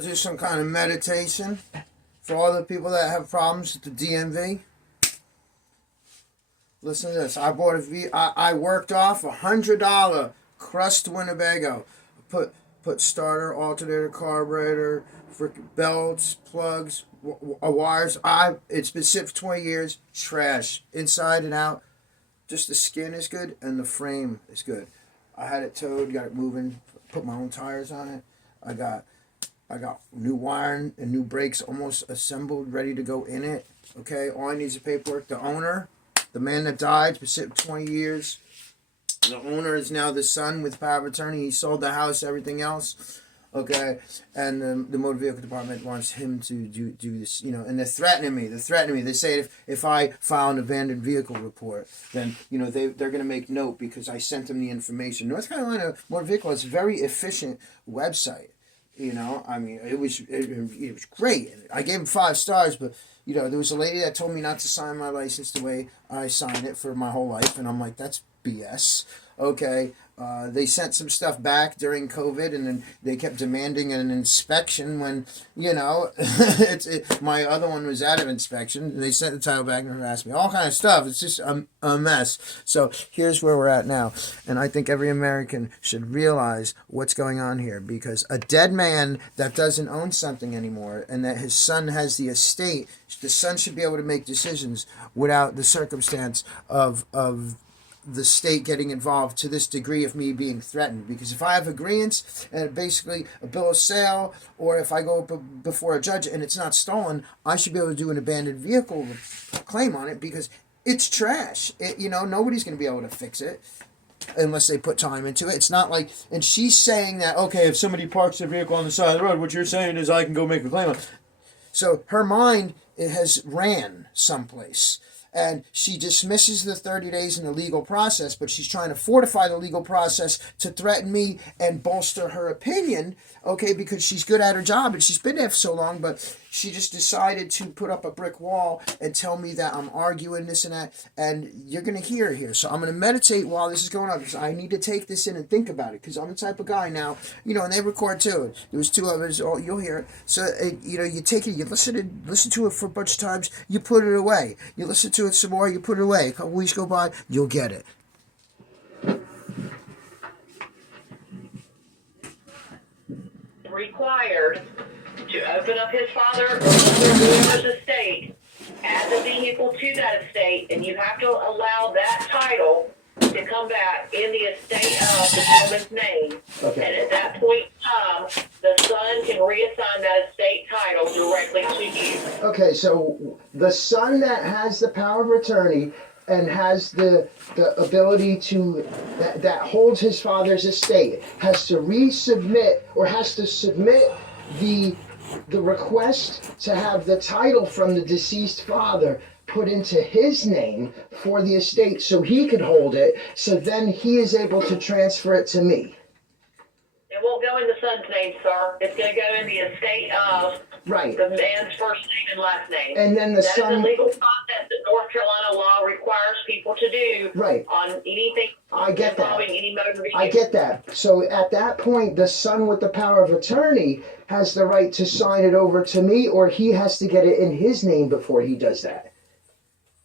Do some kind of meditation for all the people that have problems with the DMV. Listen to this. I worked off $100 crust Winnebago. Put starter, alternator, carburetor, belts, plugs, wires. It's been sitting for 20 years. Trash inside and out. Just the skin is good and the frame is good. I had it towed, got it moving, put my own tires on it. I got new wiring and new brakes almost assembled, ready to go in it. Okay, all I need is paperwork. The owner, the man that died, been sitting 20 years. The owner is now the son with power of attorney. He sold the house, everything else. Okay, and the motor vehicle department wants him to do this, and they're threatening me. They say if I file an abandoned vehicle report, then they're going to make note because I sent them the information. North Carolina Motor Vehicle is a very efficient website. It was great. I gave him 5 stars, but there was a lady that told me not to sign my license the way I sign it for my whole life, and I'm like, that's BS. Okay, they sent some stuff back during COVID, and then they kept demanding an inspection when my other one was out of inspection. And they sent the title back and asked me all kind of stuff. It's just a mess. So here's where we're at now, and I think every American should realize what's going on here, because a dead man that doesn't own something anymore and that his son has the estate, the son should be able to make decisions without the circumstance of the state getting involved to this degree of me being threatened. Because if I have agreements and basically a bill of sale, or if I go before a judge and it's not stolen, I should be able to do an abandoned vehicle claim on it, because it's trash. Nobody's going to be able to fix it unless they put time into it. It's not like, and she's saying that, okay, if somebody parks their vehicle on the side of the road, what you're saying is I can go make a claim on it. So her mind, it has ran someplace. And she dismisses the 30 days in the legal process, but she's trying to fortify the legal process to threaten me and bolster her opinion, okay, because she's good at her job and she's been there for so long, but she just decided to put up a brick wall and tell me that I'm arguing this and that, and you're going to hear it here. So I'm going to meditate while this is going on, because I need to take this in and think about it, because I'm the type of guy now, and they record too. There was 2 of us, you'll hear it. So, you take it, you listen to it for a bunch of times, you put it away. You listen to it some more, you put it away. A couple weeks go by, you'll get it. Required to open up his father or mother's estate, add the vehicle to that estate, and you have to allow that title to come back in the estate of the woman's name. Okay. And at that point in time, the son can reassign that estate title directly to you. Okay, so the son that has the power of attorney and has the ability to, that holds his father's estate, has to resubmit, or has to submit the request to have the title from the deceased father put into his name for the estate so he could hold it, so then he is able to transfer it to me. It won't go in the son's name, sir. It's going to go in the estate of the man's first name and last name. And then the son... That is a legal process that North Carolina law requires people to do on anything involving any motor vehicle. I get that. So at that point, the son with the power of attorney has the right to sign it over to me, or he has to get it in his name before he does that?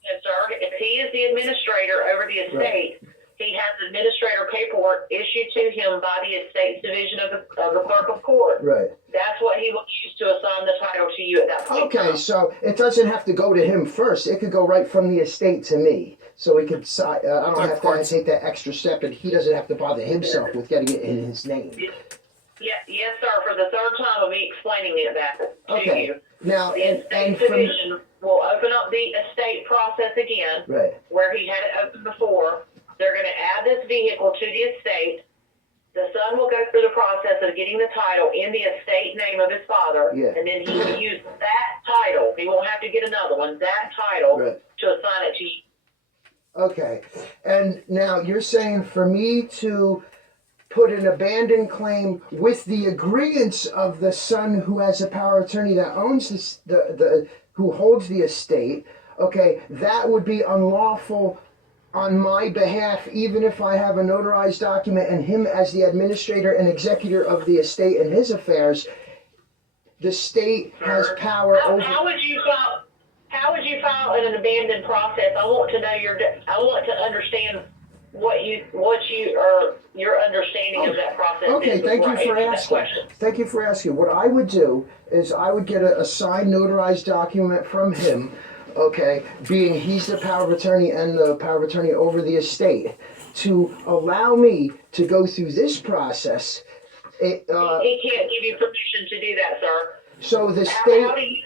Yes, sir. If he is the administrator over the estate, he has administrator paperwork issued to him by the estate's division of the clerk of court. Right. That's what he will use to assign the title to you at that point. Okay, so it doesn't have to go to him first. It could go right from the estate to me. So we could, I don't have to take that extra step, and he doesn't have to bother himself with getting it in his name. Yes, sir. For the 3rd time of me explaining that to you. Now, the estate division will open up the estate process again, where he had it open before. They're going to add this vehicle to the estate. The son will go through the process of getting the title in the estate name of his father, and then he will use that title. He won't have to get another one, that title, to assign it to you. Okay. And now you're saying for me to put an abandoned claim with the agreeance of the son who has a power of attorney that owns this, who holds the estate, okay, that would be unlawful on my behalf, even if I have a notarized document and him as the administrator and executor of the estate and his affairs, the state has power over. How would you file in an abandoned process? I want to know I want to understand what your understanding of that process is. Okay, thank you for asking. Thank you for asking. What I would do is I would get a signed notarized document from him, okay, being he's the power of attorney and the power of attorney over the estate, to allow me to go through this process. He can't give you permission to do that, sir. So the state...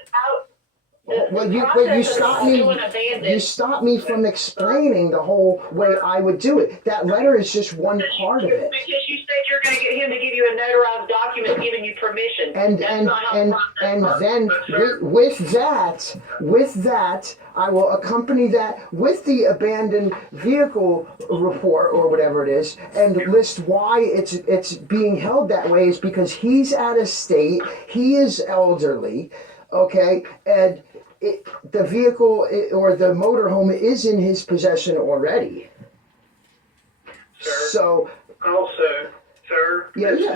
You stopped me from explaining the whole way I would do it. That letter is just one part of it. Because you said you're going to get him to give you a notarized document giving you permission. And then with that, I will accompany that with the abandoned vehicle report or whatever it is, and list why it's being held that way is because he's out of state, he is elderly, okay, and the vehicle or the motorhome is in his possession already. Sir, so also, sir.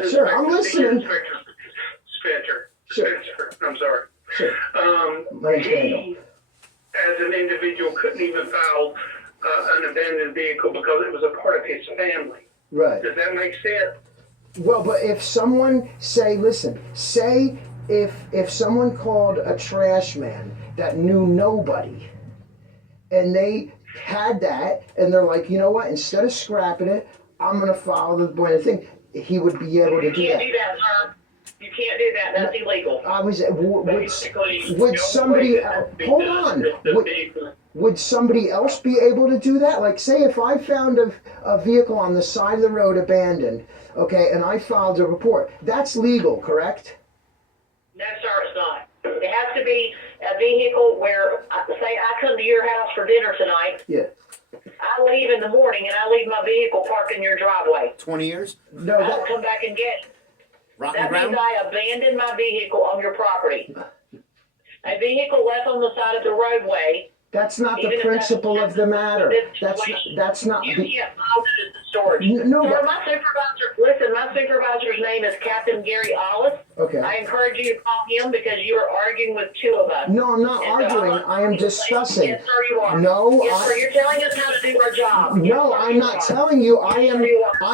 Sure. I'm listening. Spencer. I'm sorry. Sure. He, as an individual, couldn't even file an abandoned vehicle because it was a part of his family. Right. Does that make sense? Well, but if someone if someone called a trash man that knew nobody, and they had that, and they're like, you know what, instead of scrapping it, I'm going to file the thing, he would be able to do that. You can't do that, sir. You can't do that. That's illegal. Would somebody, hold on, would somebody else be able to do that? Like, say if I found a vehicle on the side of the road abandoned, okay, and I filed a report, that's legal, correct? No, sir, it's not. It has to be a vehicle where, say I come to your house for dinner tonight. Yeah. I leave in the morning and I leave my vehicle parked in your driveway. 20 years? No, I'll come back and get it. That means I abandoned my vehicle on your property. A vehicle left on the side of the roadway. That's not the principle of the matter. That's not. You can't file it as a storage. No. Sir, my supervisor's name is Captain Gary Ollis. Okay. I encourage you to call him because you are arguing with two of us. No, I'm not arguing. I am discussing. Yes, sir, you are. No, yes, sir, you're telling us how to do our job. No, yes, sir, I'm not telling you. I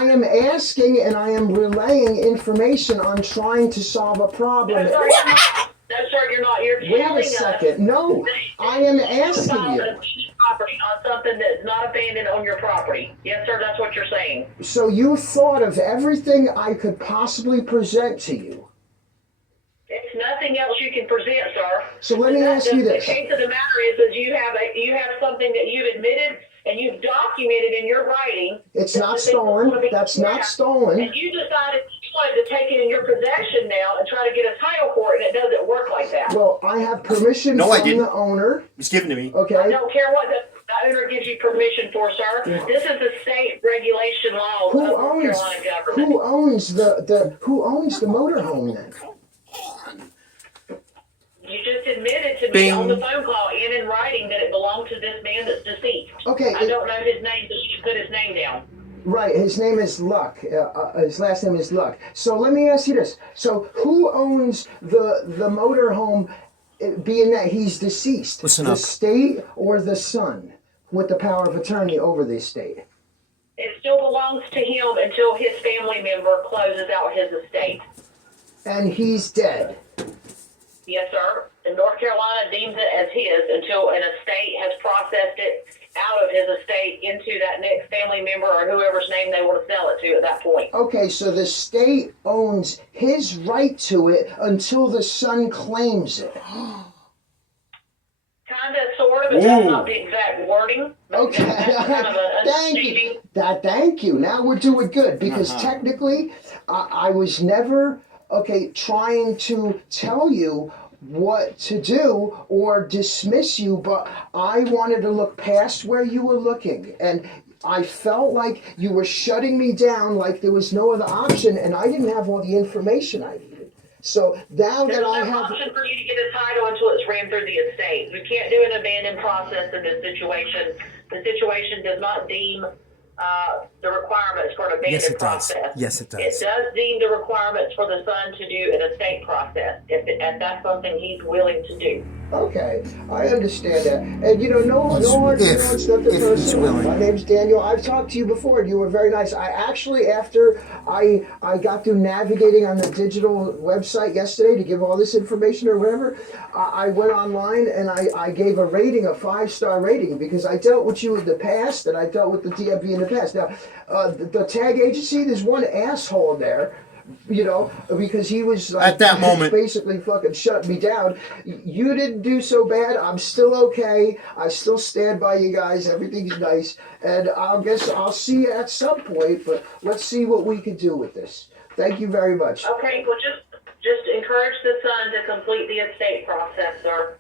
am asking and I am relaying information on trying to solve a problem. No, sir, you're not. No, sir, you're not. You're telling us. Wait a second. No, I am asking you. Property on something that's not abandoned on your property. Yes, sir, that's what you're saying. So you thought of everything I could possibly present to you. It's nothing else you can present, sir. So let me ask you this. The case of the matter is you have something that you've admitted and you've documented in your writing. It's not stolen. That's not stolen. And you decided you wanted to take it in your possession now and try to get a title for it, and it doesn't work like that. Well, I have permission from the owner. It's given to me. Okay. I don't care what the owner gives you permission for, sir. Yeah. This is the state regulation law of the North Carolina government. Who owns the motorhome then? You just admitted to me on the phone call and in writing that it belonged to this man that's deceased. Okay. I don't know his name, so you should put his name down. Right, his name is Luck. His last name is Luck. So let me ask you this. So who owns the motorhome, being that he's deceased? Listen up. The state or the son with the power of attorney over the estate? It still belongs to him until his family member closes out his estate. And he's dead? Yes, sir. And North Carolina deems it as his until an estate has processed it out of his estate into that next family member or whoever's name they want to sell it to at that point. Okay, so the state owns his right to it until the son claims it. Kind of, sort of, but that's not the exact wording. Okay, kind of thank you. Thank you. Now we're doing good because technically I was never trying to tell you what to do or dismiss you, but I wanted to look past where you were looking, and I felt like you were shutting me down like there was no other option, and I didn't have all the information I needed. So now that I have... There's no option for you to get a title until it's ran through the estate. You can't do an abandoned process in this situation. The situation does not deem the requirements for an Yes, abandoned it does. process. Yes, it does. It does deem the requirements for the son to do an estate process, if that's something he's willing to do. Okay, I understand that. And no hard feelings, nothing personal. My name's Daniel. I've talked to you before, and you were very nice. I actually, after I got through navigating on the digital website yesterday to give all this information or whatever, I went online and I gave a rating, a 5-star rating, because I dealt with you in the past, and I dealt with the DMV in the past. Now, the tag agency, there's one asshole there, because he was like, at that moment basically fucking shut me down. You didn't do so bad. I'm still okay. I still stand by you guys. Everything's nice, and I'll see you at some point. But let's see what we can do with this. Thank you very much. Okay, well, just encourage the son to complete the estate process, sir.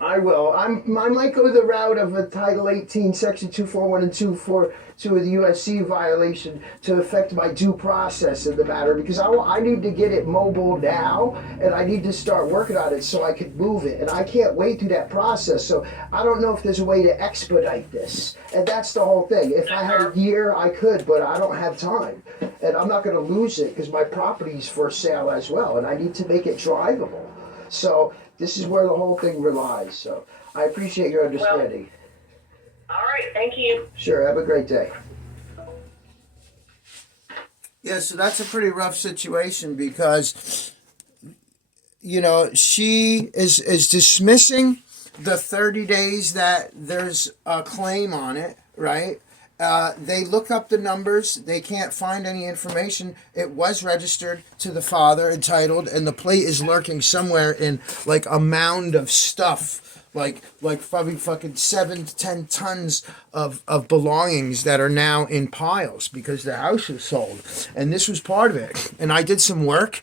I will. I might go the route of a Title 18, Section 241 and 242 of the USC violation to affect my due process in the matter, because I need to get it mobile now, and I need to start working on it so I can move it, and I can't wait through that process. So I don't know if there's a way to expedite this, and that's the whole thing. If I had a year, I could, but I don't have time, and I'm not going to lose it because my property's for sale as well, and I need to make it drivable. So this is where the whole thing relies. So I appreciate your understanding. All right, thank you. Sure, have a great day. Yeah, so that's a pretty rough situation because, she is dismissing the 30 days that there's a claim on it, right? They look up the numbers. They can't find any information. It was registered to the father, entitled, and the plate is lurking somewhere in like a mound of stuff, like probably fucking 7 to 10 tons of belongings that are now in piles because the house was sold, and this was part of it. And I did some work.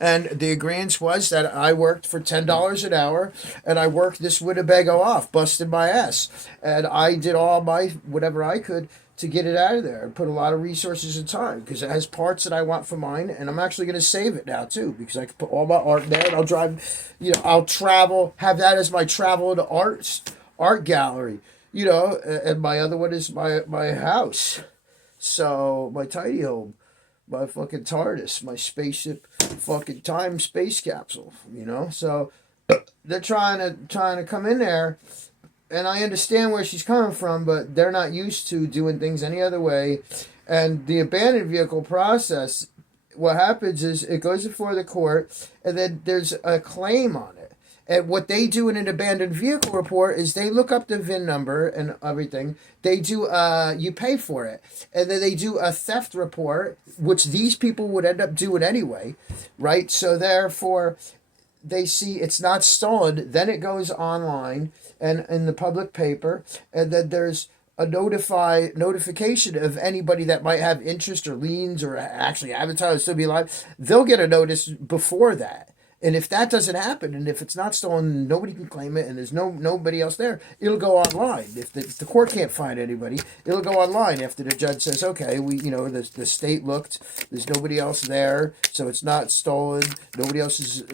And the agreement was that I worked for $10 an hour, and I worked this Winnebago off, busted my ass. And I did all my whatever I could to get it out of there. I put a lot of resources and time because it has parts that I want for mine, and I'm actually going to save it now too because I can put all my art there, and I'll drive, I'll travel, have that as my travel to art gallery, and my other one is my house. So my tiny home. My fucking TARDIS, my spaceship, fucking time space capsule, So they're trying to come in there, and I understand where she's coming from, but they're not used to doing things any other way. And the abandoned vehicle process, what happens is it goes before the court, and then there's a claim on it. And what they do in an abandoned vehicle report is they look up the VIN number and everything. They do, you pay for it. And then they do a theft report, which these people would end up doing anyway, right? So therefore, they see it's not stolen. Then it goes online and in the public paper. And then there's a notification of anybody that might have interest or liens or actually have a title to still be alive. They'll get a notice before that. And if that doesn't happen, and if it's not stolen, nobody can claim it, and there's nobody else there, it'll go online. If the court can't find anybody, it'll go online after the judge says, okay, the state looked, there's nobody else there, so it's not stolen, nobody else is,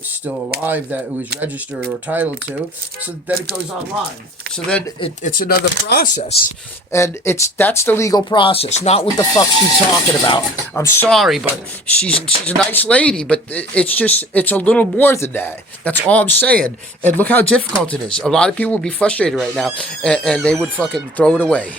still alive that it was registered or titled to, so then it goes online. So then it's another process. And that's the legal process, not what the fuck she's talking about. I'm sorry, but she's a nice lady, but it's a little more than that. That's all I'm saying. And look how difficult it is. A lot of people would be frustrated right now, and they would fucking throw it away.